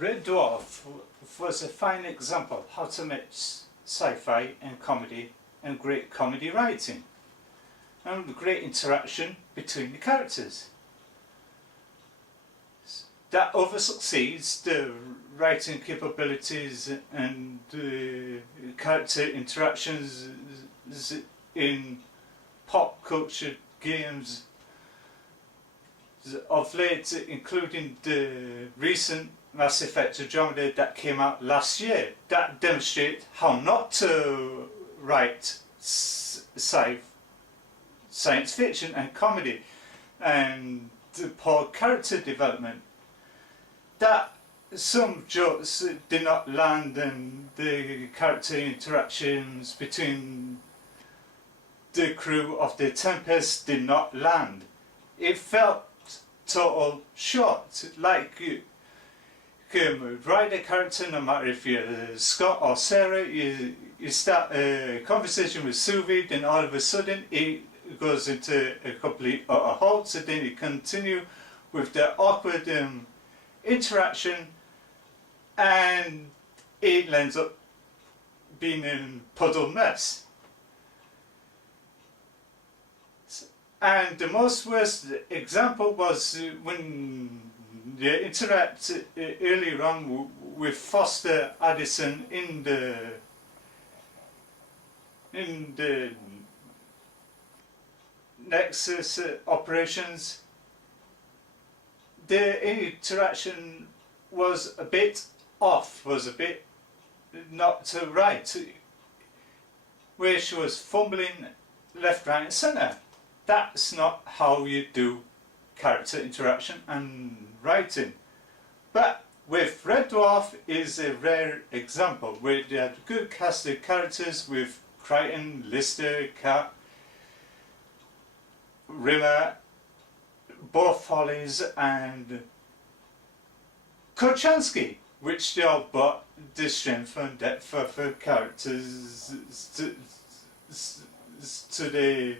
Red Dwarf was a fine example of how to mix sci-fi and comedy, and great comedy writing, and great interaction between the characters. That over succeeds the writing capabilities and character interactions in pop culture games of late, including the recent Mass Effect Andromeda that came out last year, that demonstrate how not to write science fiction and comedy, and the poor character development. That some jokes did not land, and the character interactions between the crew of the Tempest did not land. It felt total short, like you can write a character no matter if you're Scott or Sarah. You start a conversation with Suvi, then all of a sudden it goes into a complete utter halt, so then you continue with the awkward interaction, and it ends up being a puddle mess. And the most worst example was when you interact earlier on with Foster Addison in the Nexus operations. The interaction was a bit off, was a bit not right, where she was fumbling left, right and centre. That's not how you do character interaction and writing. But with Red Dwarf is a rare example where they had good casted characters with Crichton, Lister, Cat, Rimmer, both Follies and Kochanski, which they all brought the strength and depth of the characters to the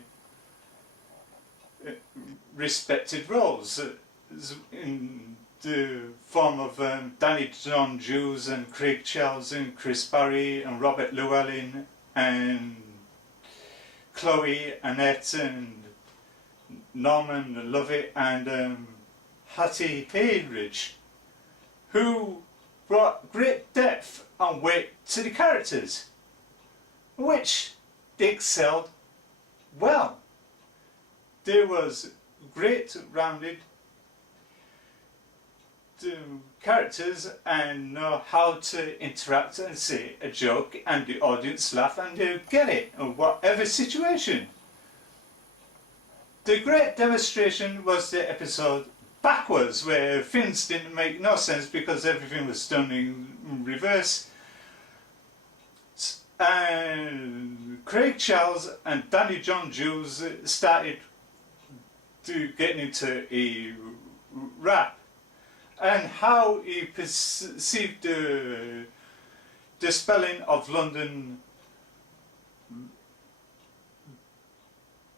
respected roles, in the form of Danny John Hughes and Craig Charles and Chris Barry and Robert Llewellyn and Chloe Annette and Norman Lovett and Hattie Hayridge, who brought great depth and weight to the characters, which they excelled well. There was great rounded characters and know how to interact and say a joke and the audience laugh and they get it in whatever situation. The great demonstration was the episode Backwards, where things didn't make no sense because everything was done in reverse. And Craig Charles and Danny John Hughes started to get into a rap, and how he perceived the spelling of London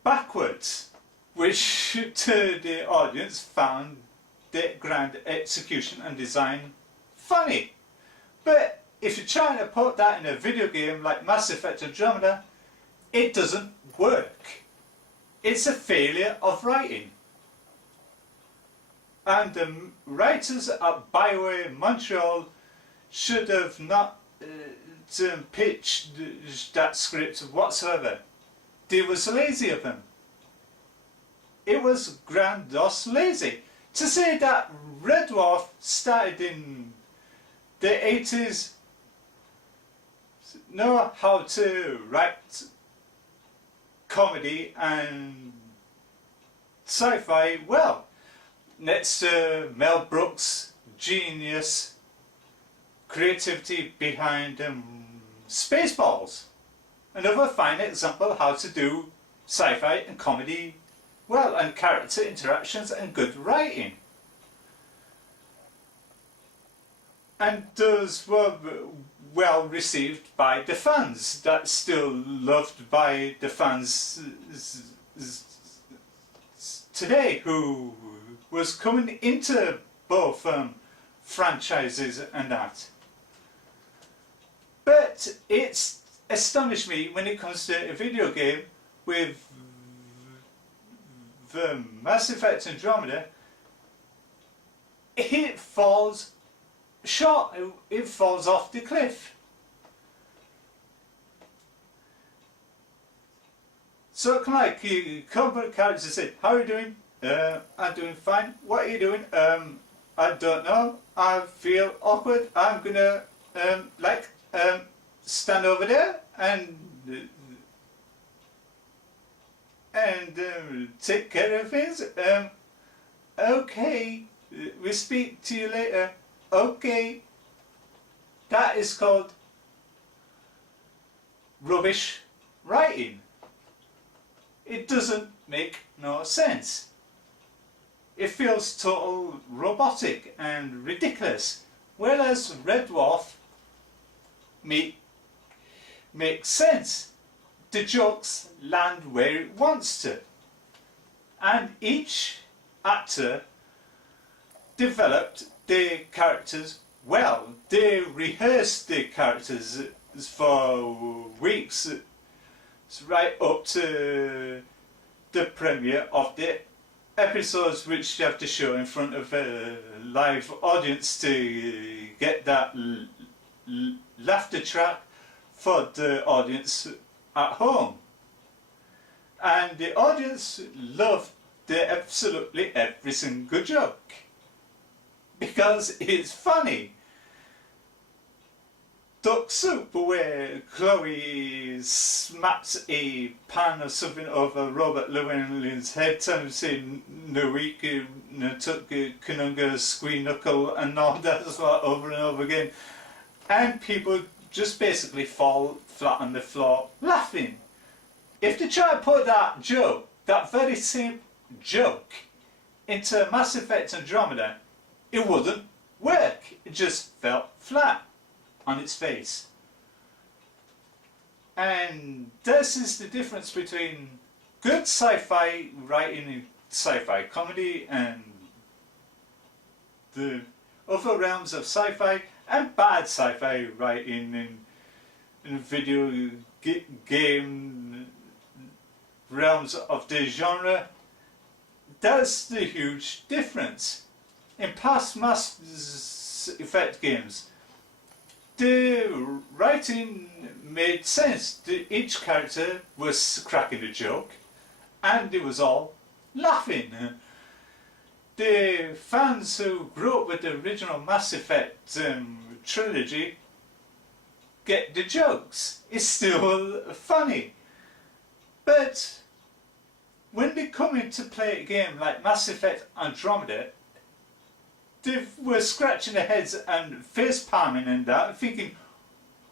backwards, which to the audience found the grand execution and design funny. But if you're trying to put that in a video game like Mass Effect Andromeda, it doesn't work. It's a failure of writing. And the writers at BioWare Montreal should have not pitched that script whatsoever. They was lazy of them. It was grandiose lazy. To say that Red Dwarf started in the 80s, know how to write comedy and sci-fi well. Next to Mel Brooks' genius creativity behind Spaceballs. Another fine example of how to do sci-fi and comedy well, and character interactions and good writing. And those were well received by the fans. That's still loved by the fans today, who was coming into both franchises and that. But it's astonished me when it comes to a video game with the Mass Effect Andromeda. It falls short, it falls off the cliff. So it can like you come up characters and say, how are you doing? I'm doing fine. What are you doing? I don't know. I feel awkward. I'm gonna stand over there and take care of things. Okay, we'll speak to you later. Okay. That is called rubbish writing. It doesn't make no sense. It feels total robotic and ridiculous. Whereas Red Dwarf makes sense. The jokes land where it wants to. And each actor developed their characters well. They rehearsed their characters for weeks, right up to the premiere of the episodes, which you have to show in front of a live audience to get that laughter track for the audience at home. And the audience loved absolutely every single joke because it's funny. Duck Soup, where Chloe smacks a pan or something over Robert Llewellyn's head, telling him to say no week, took Kanunga, squee knuckle, and all that as well over and over again. And people just basically fall flat on the floor laughing. If they try to put that joke, that very same joke, into Mass Effect Andromeda, it wouldn't work. It just fell flat on its face. And this is the difference between good sci-fi writing in sci-fi comedy and the other realms of sci-fi, and bad sci-fi writing in video game realms of the genre. That's the huge difference. In past Mass Effect games, the writing made sense. Each character was cracking a joke and it was all laughing. The fans who grew up with the original Mass Effect trilogy get the jokes. It's still funny. But when they come in to play a game like Mass Effect Andromeda, they were scratching their heads and face palming and that, thinking,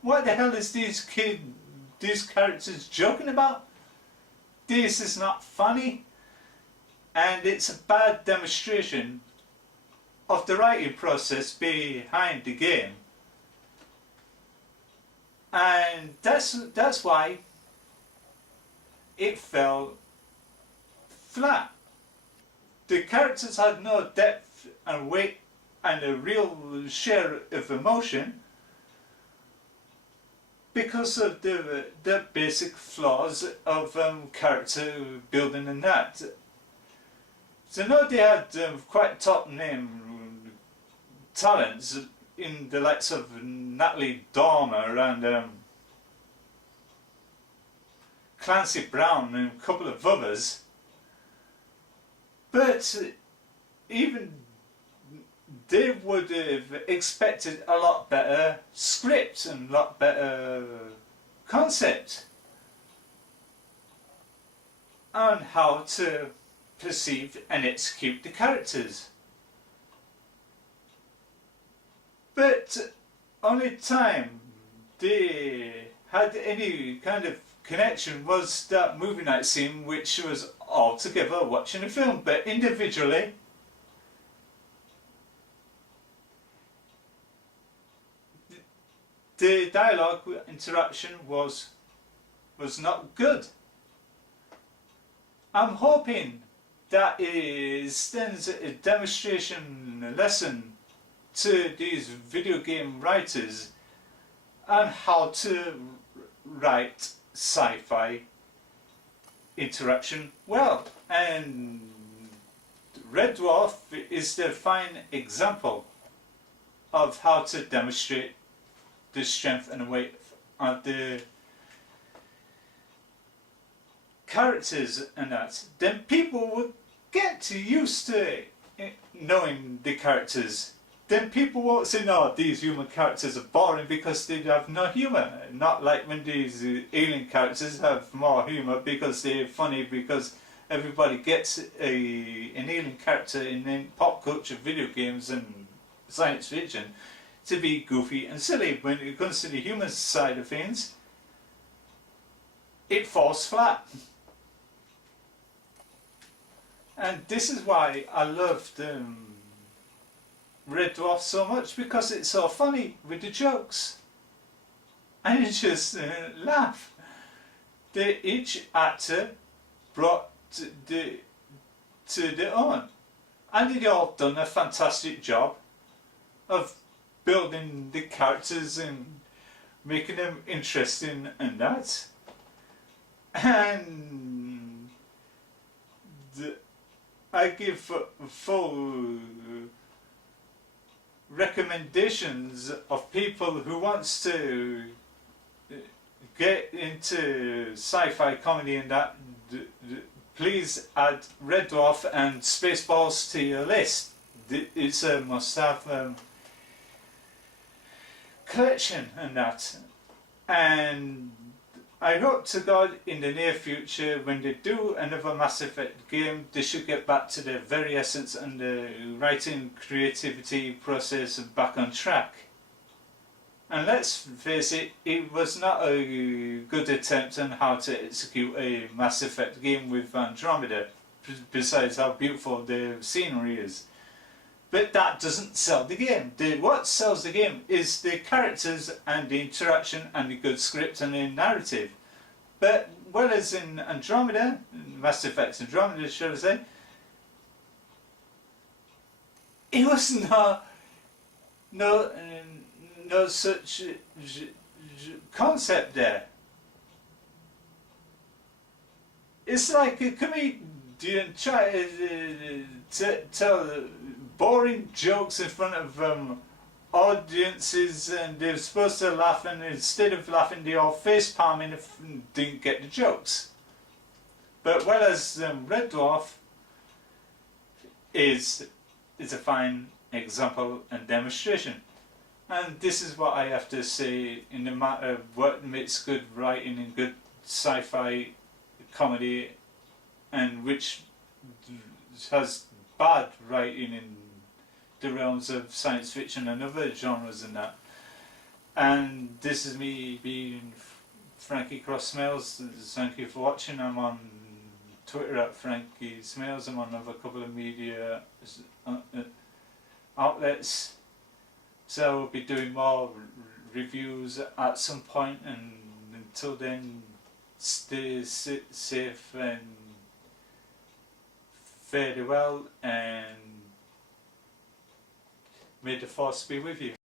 what the hell is these characters joking about? This is not funny. And it's a bad demonstration of the writing process behind the game. And that's why it fell flat. The characters had no depth and weight and a real share of emotion because of the basic flaws of character building and that. So now they had quite top name talents in the likes of Natalie Dormer and Clancy Brown and a couple of others. But even they would have expected a lot better script and a lot better concept on how to perceive and execute the characters. But only time they had any kind of connection was that movie night scene, which was all together watching a film. But individually, the dialogue interaction was not good. I'm hoping that it sends a demonstration lesson to these video game writers on how to write sci-fi interaction well, and Red Dwarf is the fine example of how to demonstrate the strength and weight of the characters and that. Then people would get used to knowing the characters. Then people won't say, no, these human characters are boring because they have no humour. Not like when these alien characters have more humour because they're funny, because everybody gets an alien character in pop culture, video games and science fiction to be goofy and silly. When it comes to the human side of things, it falls flat. And this is why I loved Red Dwarf so much, because it's so funny with the jokes. And you just laugh. Each actor brought to their own. And they all done a fantastic job of building the characters and making them interesting and that. And I give full recommendations of people who wants to get into sci-fi comedy and that. Please add Red Dwarf and Spaceballs to your list. It's a must-have collection and that. And I hope to God in the near future, when they do another Mass Effect game, they should get back to the very essence and the writing creativity process back on track. And let's face it, it was not a good attempt on how to execute a Mass Effect game with Andromeda, besides how beautiful the scenery is. But that doesn't sell the game. What sells the game is the characters and the interaction and the good script and the narrative. But whereas in Andromeda, Mass Effect Andromeda should I say, it was no such concept there. It's like a comedian try to tell boring jokes in front of audiences, and they're supposed to laugh, and instead of laughing they all face palming if they didn't get the jokes. But whereas Red Dwarf is a fine example and demonstration. And this is what I have to say in the matter of what makes good writing and good sci-fi comedy, and which has bad writing in the realms of science fiction and other genres and that. And this is me being Frankie Cross Smales. Thank you for watching. I'm on Twitter at Frankie Smales. I'm on a couple of media outlets. So we'll be doing more reviews at some point, and until then, stay safe and fare thee well, and may the force be with you.